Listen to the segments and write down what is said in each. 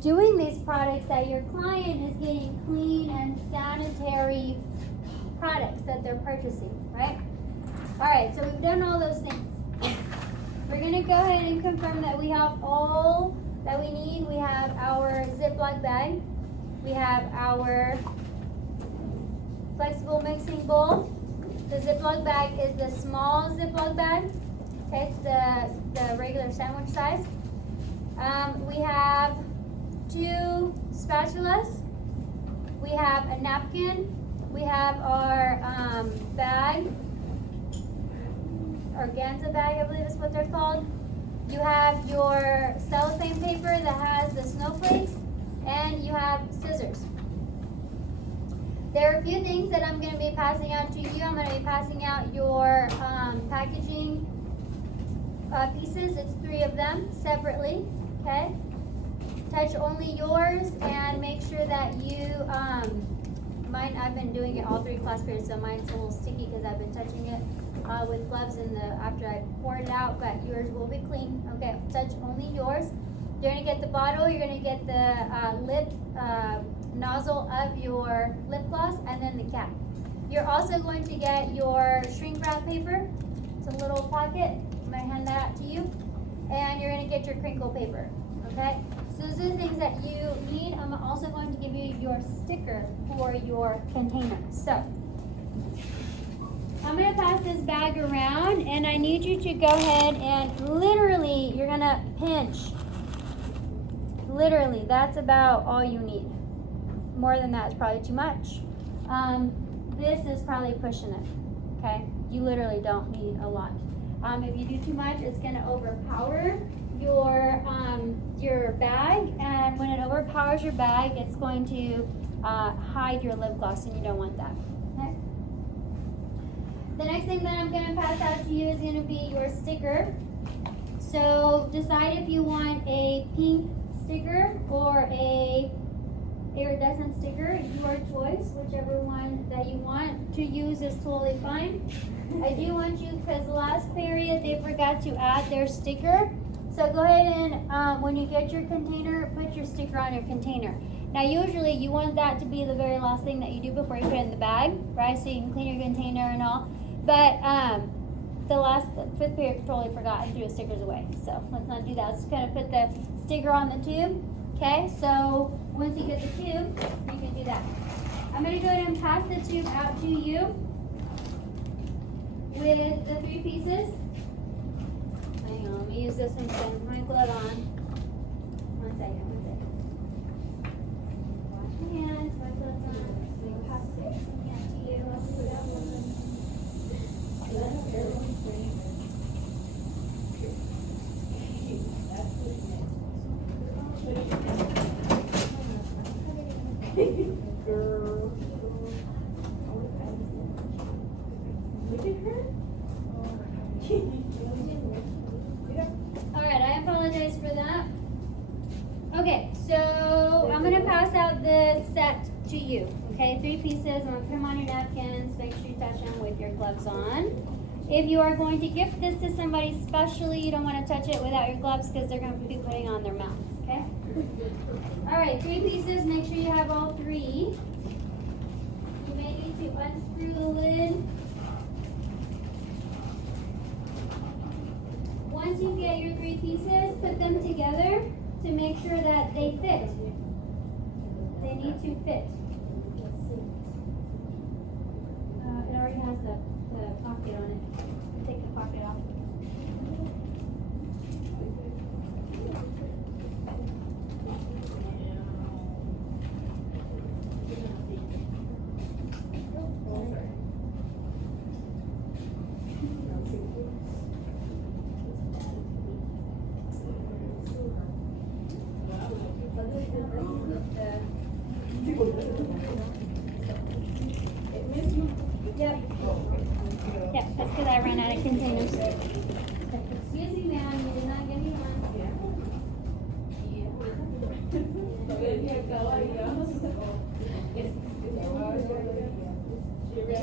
doing these products that your client is getting clean and sanitary products that they're purchasing, right? All right, so we've done all those things. We're gonna go ahead and confirm that we have all that we need. We have our Ziploc bag. We have our flexible mixing bowl. The Ziploc bag is the small Ziploc bag. Okay, it's the regular sandwich size. We have 2 spatulas. We have a napkin. We have our bag, organza bag, I believe is what they're called. You have your cellophane paper that has the snowflakes, and you have scissors. There are a few things that I'm going to be passing out to you. I'm going to be passing out your packaging pieces. It's 3 of them separately, okay? Touch only yours and make sure that you, mine, I've been doing it all 3 class periods, so mine's a little sticky because I've been touching it with gloves after I poured it out, but yours will be clean. Okay, touch only yours. You're going to get the bottle, you're going to get the lip nozzle of your lip gloss, and then the cap. You're also going to get your shrink wrap paper. It's a little pocket. I'm going to hand that out to you. And you're going to get your crinkle paper. Okay? So those are the things that you need. I'm also going to give you your sticker for your container. So I'm going to pass this bag around, and I need you to go ahead and literally, you're going to pinch. Literally, that's about all you need. More than that is probably too much. This is probably pushing it, okay? You literally don't need a lot. If you do too much, it's gonna overpower your bag, and when it overpowers your bag, it's going to hide your lip gloss, and you don't want that, okay? The next thing that I'm gonna pass out to you is gonna be your sticker. So decide if you want a pink sticker or a iridescent sticker, your choice. Whichever one that you want to use is totally fine. I do want you, because last period they forgot to add their sticker, so go ahead and when you get your container, put your sticker on your container. Now usually you want that to be the very last thing that you do before you put it in the bag, right, so you can clean your container and all, but the 5th period totally forgot and threw the stickers away, so let's not do that. Let's kind of put the sticker on the tube. Okay, so once you get the tube, you can do that. I'm going to go ahead and pass the tube out to you with the 3 pieces. Hang on, let me use this one to put my glove on. One second. Wash my hands, my gloves on. Let me pass this one out to you. Girl. Look at her. Alright, I apologize for that. Okay, so I'm going to pass out the set to you. Okay, 3 pieces. I'm going to put them on your napkins. Make sure you touch them with your gloves on. If you are going to gift this to somebody specially, you don't want to touch it without your gloves because they're going to be putting it on their mouth. Okay? Alright, 3 pieces. Make sure you have all 3. You may need to unscrew the lid. Once you get your 3 pieces, put them together to make sure that they fit. They need to fit. It already has the pocket on it. Take the pocket off. Yep. Yeah, that's because I ran out of containers. Excuse me, ma'am, you did not give me one.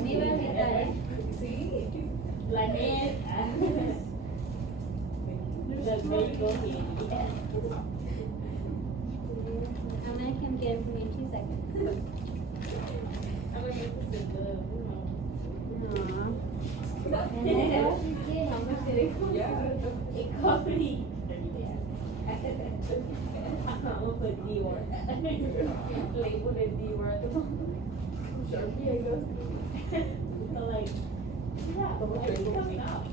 Me iba a invitar, ¿eh? Sí, la neta. Los médicos y I'm gonna come get it from you in 2 seconds. I'm gonna make this a good, Aww. And then what you get? How much did it cost? It cost me. I'm gonna put Dior. Labeled it Dior at the bottom. Sharpie, I guess. So like, yeah, but what's coming up?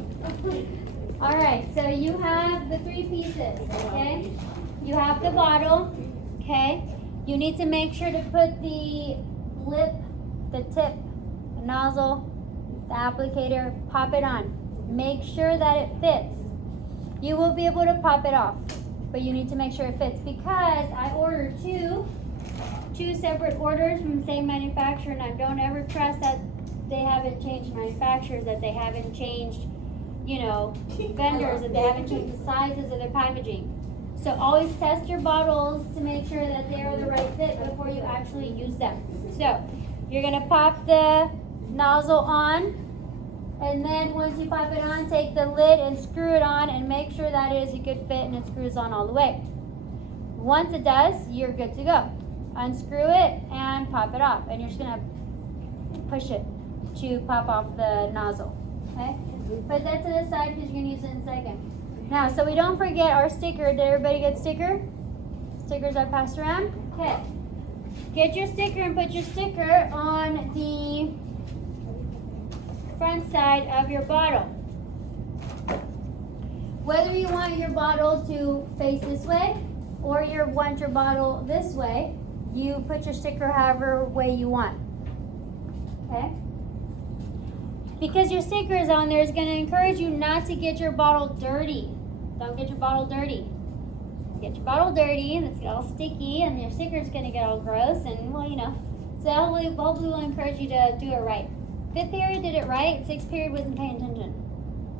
Alright, so you have the 3 pieces, okay? You have the bottle, okay? You need to make sure to put the lip, the tip, the nozzle, the applicator, pop it on. Make sure that it fits. You will be able to pop it off, but you need to make sure it fits because I ordered two separate orders from the same manufacturer, and I don't ever trust that they haven't changed manufacturers, that they haven't changed, you know, vendors, that they haven't changed the sizes of their packaging. So always test your bottles to make sure that they are the right fit before you actually use them. So you're gonna pop the nozzle on, and then once you pop it on, take the lid and screw it on and make sure that it is a good fit and it screws on all the way. Once it does, you're good to go. Unscrew it and pop it off, and you're just gonna push it to pop off the nozzle, okay? Put that to the side because you're gonna use it in a second. Now, so we don't forget our sticker. Did everybody get sticker? Stickers I passed around? Okay. Get your sticker and put your sticker on the front side of your bottle. Whether you want your bottle to face this way or you want your bottle this way, you put your sticker however way you want. Okay? Because your sticker is on there, it's going to encourage you not to get your bottle dirty. Don't get your bottle dirty. Get your bottle dirty and it's all sticky and your sticker is going to get all gross and, well, you know. So hopefully will encourage you to do it right. 5th period did it right. 6th period wasn't paying attention.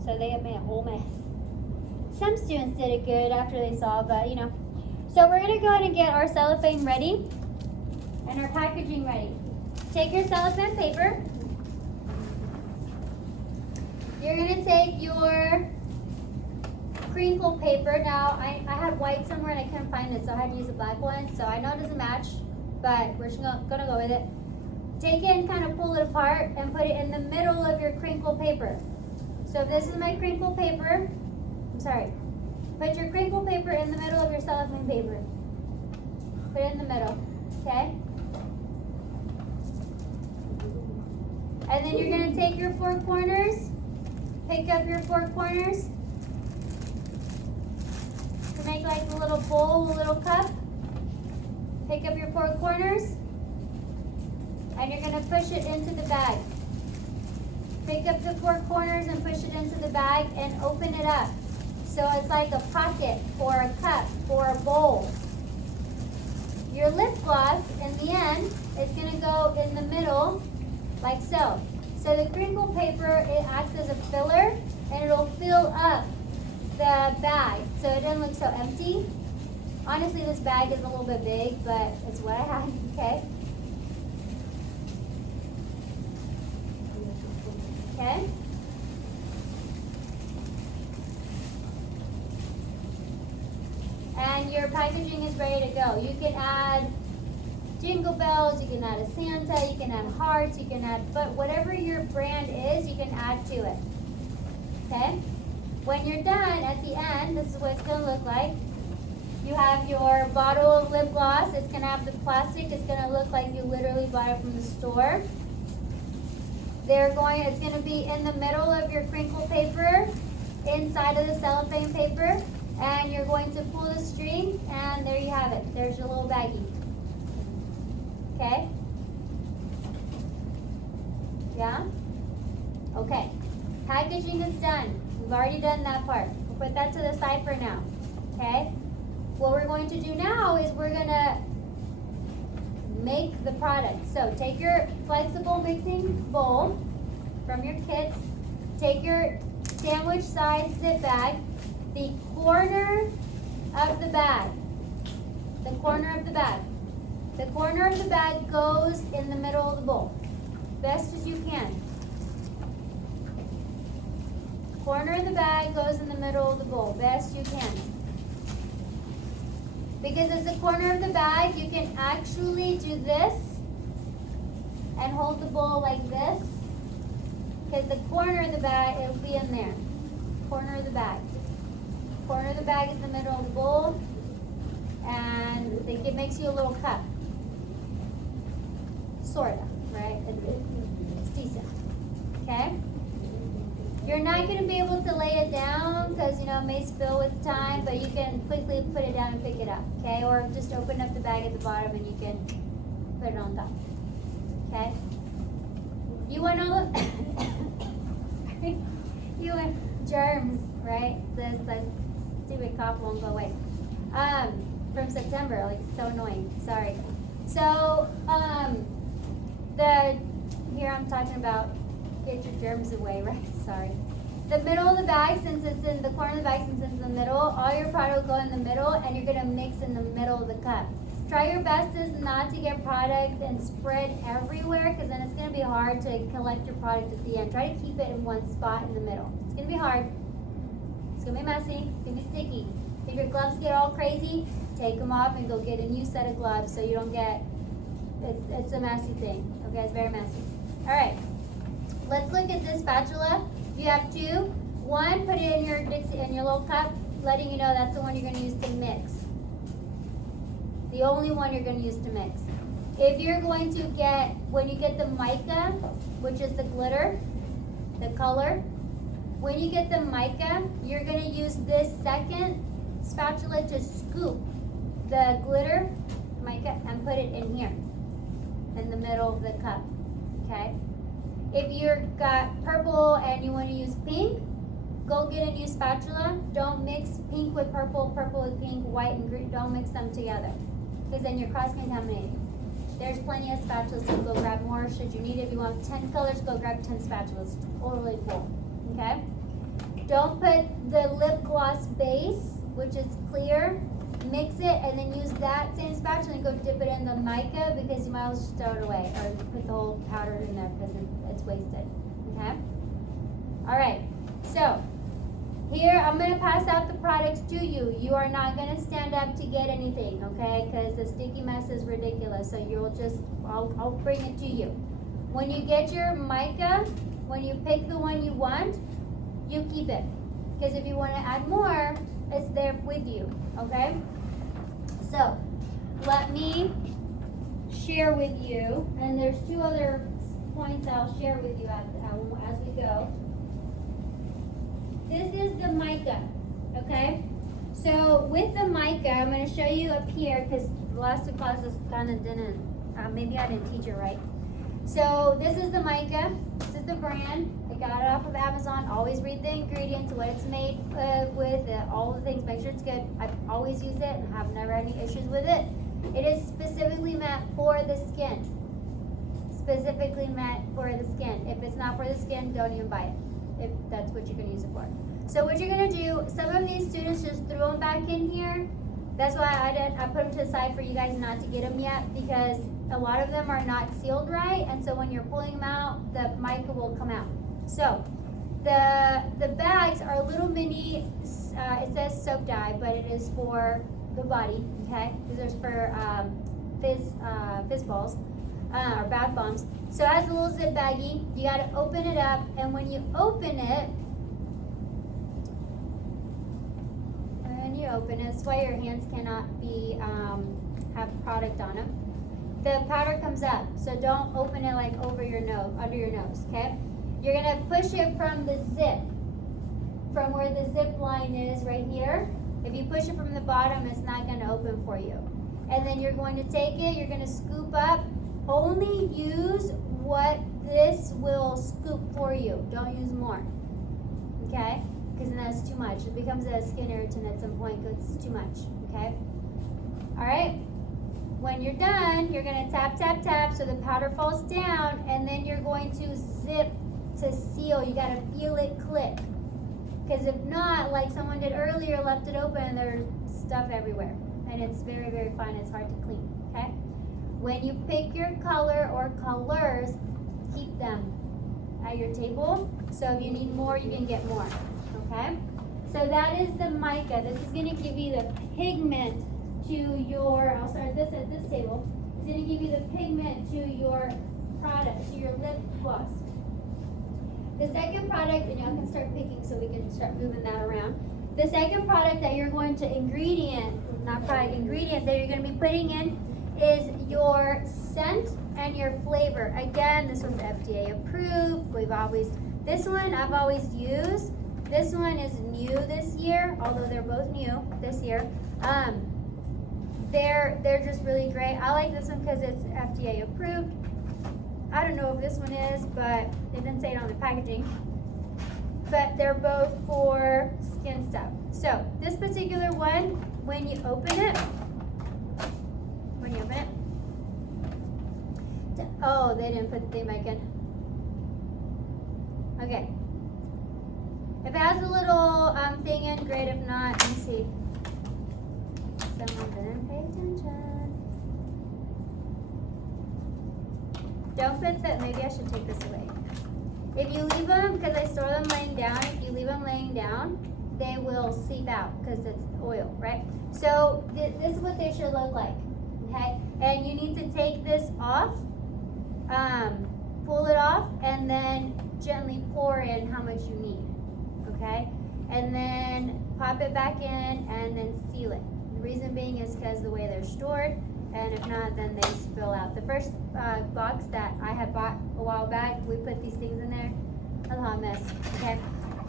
So they made a whole mess. Some students did it good after they saw, but, you know. So we're going to go ahead and get our cellophane ready and our packaging ready. Take your cellophane paper. You're going to take your crinkle paper. Now, I had white somewhere and I couldn't find it, so I had to use a black one. So I know it doesn't match, but we're just going to go with it. Take it and kind of pull it apart and put it in the middle of your crinkle paper. So if this is my crinkle paper, put your crinkle paper in the middle of your cellophane paper. Put it in the middle, okay? And then you're going to take your 4 corners, pick up your 4 corners to make like a little bowl, a little cup. Pick up your 4 corners, and you're going to push it into the bag. Pick up the 4 corners and push it into the bag and open it up. So it's like a pocket or a cup or a bowl. Your lip gloss, in the end, is going to go in the middle like so. So the crinkle paper, it acts as a filler and it'll fill up the bag so it doesn't look so empty. Honestly, this bag is a little bit big, but it's what I have, okay? Okay? And your packaging is ready to go. You can add jingle bells, you can add a Santa, you can add hearts, you can add, but whatever your brand is, you can add to it. Okay? When you're done, at the end, this is what it's going to look like. You have your bottle of lip gloss. It's going to have the plastic. It's going to look like you literally bought it from the store. It's going to be in the middle of your crinkle paper, inside of the cellophane paper, and you're going to pull the string, and there you have it. There's your little baggie. Okay? Yeah? Okay. Packaging is done. We've already done that part. We'll put that to the side for now. Okay? What we're going to do now is we're going to make the product. So take your flexible mixing bowl from your kit. Take your sandwich size zip bag. The corner of the bag. The corner of the bag. The corner of the bag goes in the middle of the bowl. Best as you can. Corner of the bag goes in the middle of the bowl. Best you can. Because as the corner of the bag, you can actually do this and hold the bowl like this. Because the corner of the bag, it'll be in there. Corner of the bag. Corner of the bag is the middle of the bowl. And it makes you a little cup. Sorta, right? It's decent. Okay? You're not going to be able to lay it down because, it may spill with time, but you can quickly put it down and pick it up, okay? Or just open up the bag at the bottom and you can put it on top, okay? You want all the, you want germs, right? This stupid cough won't go away. From September, like so annoying, sorry. So, here I'm talking about get your germs away, right? Sorry. The middle of the bag, since it's in the corner of the bag, since it's in the middle, all your product will go in the middle and you're gonna mix in the middle of the cup. Try your best is not to get product and spread everywhere because then it's gonna be hard to collect your product at the end. Try to keep it in one spot in the middle. It's gonna be hard. It's gonna be messy. It's gonna be sticky. If your gloves get all crazy, take them off and go get a new set of gloves so you don't get, it's a messy thing. Okay, it's very messy. All right. Let's look at this spatula. You have two. One, put it in your Dixie, in your little cup, letting you know that's the one you're going to use to mix. The only one you're going to use to mix. If you're going to get, when you get the mica, which is the glitter, the color, when you get the mica, you're going to use this second spatula to scoop the glitter, mica, and put it in here, in the middle of the cup, okay? If you've got purple and you want to use pink, go get a new spatula. Don't mix pink with purple, purple with pink, white and green. Don't mix them together because then you're cross-contaminating. There's plenty of spatulas, so go grab more should you need it. If you want 10 colors, go grab 10 spatulas. Totally cool, okay? Don't put the lip gloss base, which is clear, mix it and then use that same spatula and go dip it in the mica because you might as well just throw it away or put the whole powder in there because it's wasted, okay? All right, so here I'm going to pass out the products to you. You are not going to stand up to get anything, okay, because the sticky mess is ridiculous, so you'll just, I'll bring it to you. When you get your mica, when you pick the one you want, you keep it because if you want to add more, it's there with you, okay? So, let me share with you, and there's two other points I'll share with you as we go. This is the mica, okay? So, with the mica, I'm going to show you up here, because the last two classes kind of didn't, maybe I didn't teach it right. So, this is the mica, this is the brand. I got it off of Amazon. Always read the ingredients, what it's made with, all the things. Make sure it's good. I always use it and have never had any issues with it. It is specifically meant for the skin. Specifically meant for the skin. If it's not for the skin, don't even buy it. If that's what you're going to use it for. So what you're going to do, some of these students just threw them back in here. That's why I put them to the side for you guys not to get them yet because a lot of them are not sealed right. And so when you're pulling them out, the mica will come out. So, the bags are little mini, it says soap dye, but it is for the body, okay? These are for fizz balls, or bath bombs. So it has a little zip baggie. You gotta open it up, and when you open it, that's why your hands cannot be, have product on them. The powder comes up, so don't open it like over your nose, under your nose, okay? You're going to push it from the zip, from where the zip line is right here. If you push it from the bottom, it's not going to open for you. And then you're going to take it, you're going to scoop up. Only use what this will scoop for you. Don't use more, okay? Because then that's too much. It becomes a skin irritant at some point because it's too much, okay? All right? When you're done, you're going to tap, tap, tap so the powder falls down, and then you're going to zip to seal. You got to feel it click. Because if not, like someone did earlier, left it open and there's stuff everywhere. And it's very, very fine. It's hard to clean, okay? When you pick your color or colors, keep them at your table. So if you need more, you can get more, okay? So that is the mica. This is going to give you the pigment to your, I'll start this at this table, it's gonna give you the pigment to your product, to your lip gloss. The second product, and y'all can start picking so we can start moving that around. The second product that you're going to ingredient that you're gonna be putting in is your scent and your flavor. Again, this one's FDA approved. This one I've always used. This one is new this year, although they're both new this year. They're just really great. I like this one because it's FDA approved. I don't know if this one is, but they didn't say it on the packaging. But they're both for skin stuff. So this particular one, when you open it, oh, they didn't put the thing back in. Okay. If it has a little thing in, great. If not, let me see. Someone didn't pay attention. Don't put that. Maybe I should take this away. If you leave them, because I store them laying down, if you leave them laying down, they will seep out because it's oil, right? So this is what they should look like, okay? And you need to take this off, pull it off, and then gently pour in how much you need, okay? And then pop it back in and then seal it. The reason being is because the way they're stored, and if not, then they spill out. The first box that I had bought a while back, we put these things in there. A hot mess, okay?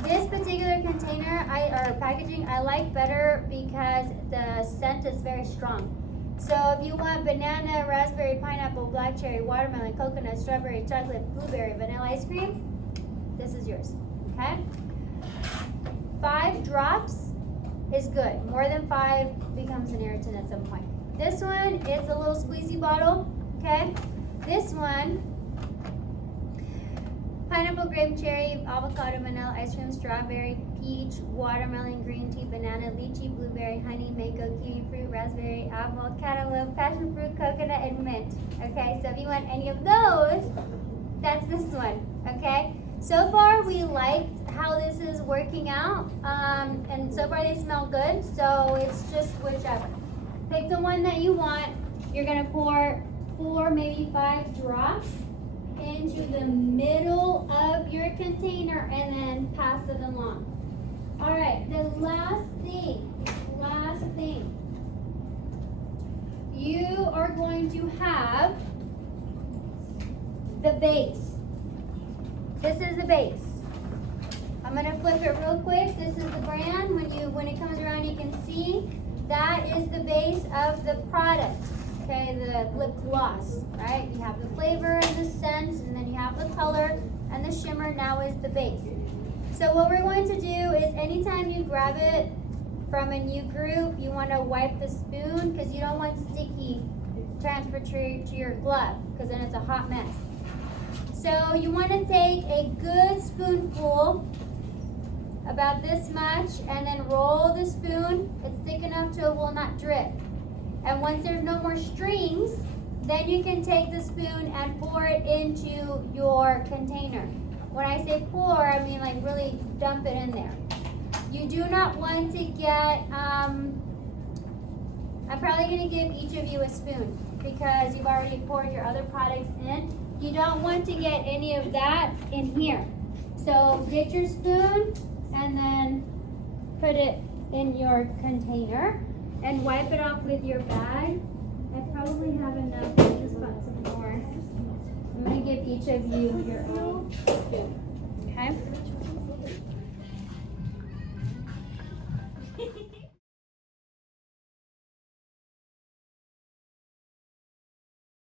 This particular container, or packaging, I like better because the scent is very strong. So if you want banana, raspberry, pineapple, black cherry, watermelon, coconut, strawberry, chocolate, blueberry, vanilla ice cream, this is yours, okay? 5 drops is good. More than 5 becomes an irritant at some point. This one, it's a little squeezy bottle, okay? This one, pineapple, grape, cherry, avocado, vanilla, ice cream, strawberry, peach, watermelon, green tea, banana, lychee, blueberry, honey, mango, kiwi fruit, raspberry, apple, cantaloupe, passion fruit, coconut, and mint. Okay, so if you want any of those, that's this one, okay? So far, we liked how this is working out, and so far they smell good, so it's just whichever. Pick the one that you want. You're gonna pour 4, maybe 5 drops into the middle of your container and then pass it along. All right, the last thing, you are going to have the base. This is the base. I'm gonna flip it real quick. This is the brand. When it comes around, you can see that is the base of the product. Okay, the lip gloss, right? You have the flavor and the scent, and then you have the color and the shimmer. Now is the base. So what we're going to do is anytime you grab it from a new group, you want to wipe the spoon because you don't want sticky transfer to your glove because then it's a hot mess. So you want to take a good spoonful, about this much, and then roll the spoon. It's thick enough to it will not drip. And once there's no more strings, then you can take the spoon and pour it into your container. When I say pour, I mean like really dump it in there. You do not want to get, I'm probably gonna give each of you a spoon because you've already poured your other products in. You don't want to get any of that in here. So get your spoon and then put it in your container and wipe it off with your bag. I probably have enough. I just bought some more. I'm gonna give each of you your own. Okay.